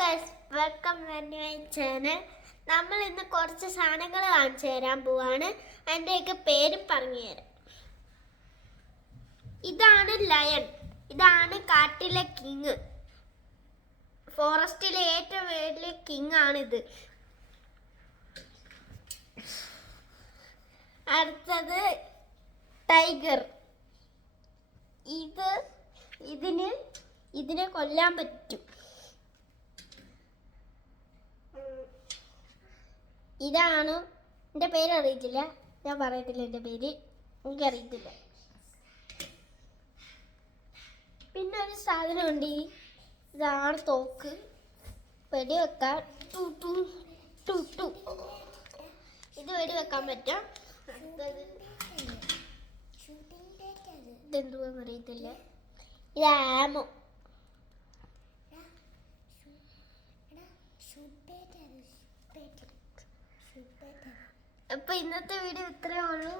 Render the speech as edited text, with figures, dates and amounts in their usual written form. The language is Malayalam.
Guys, welcome channel. നമ്മൾ ഇന്ന് കുറച്ച് സാധനങ്ങൾ കാണിച്ചു തരാൻ പോവാണ്. അതിൻ്റെയൊക്കെ പേര് പറഞ്ഞു തരാം. ഇതാണ് ലയൺ. ഇതാണ് കാട്ടിലെ കിങ്. ഫോറസ്റ്റിലെ ഏറ്റവും വലിയ കിങ് ആണിത്. അടുത്തത് ടൈഗർ. ഇതിനെ കൊല്ലാൻ പറ്റും. ഇതാണ് എൻ്റെ പേര് അറിയത്തില്ല, ഞാൻ പറയത്തില്ല എൻ്റെ പേര്, എനിക്കറിയത്തില്ല. പിന്നെ ഒരു സാധനമുണ്ട്, ഇതാണ് തോക്ക്. വെടി വെക്കാൻ ഇത് വെടി വെക്കാൻ പറ്റും. ഇതെന്തുവാന്ന് അറിയത്തില്ല. ഇത് ആമോ. അപ്പൊ ഇന്നത്തെ വീഡിയോ ഇത്രയേ ഉള്ളൂ.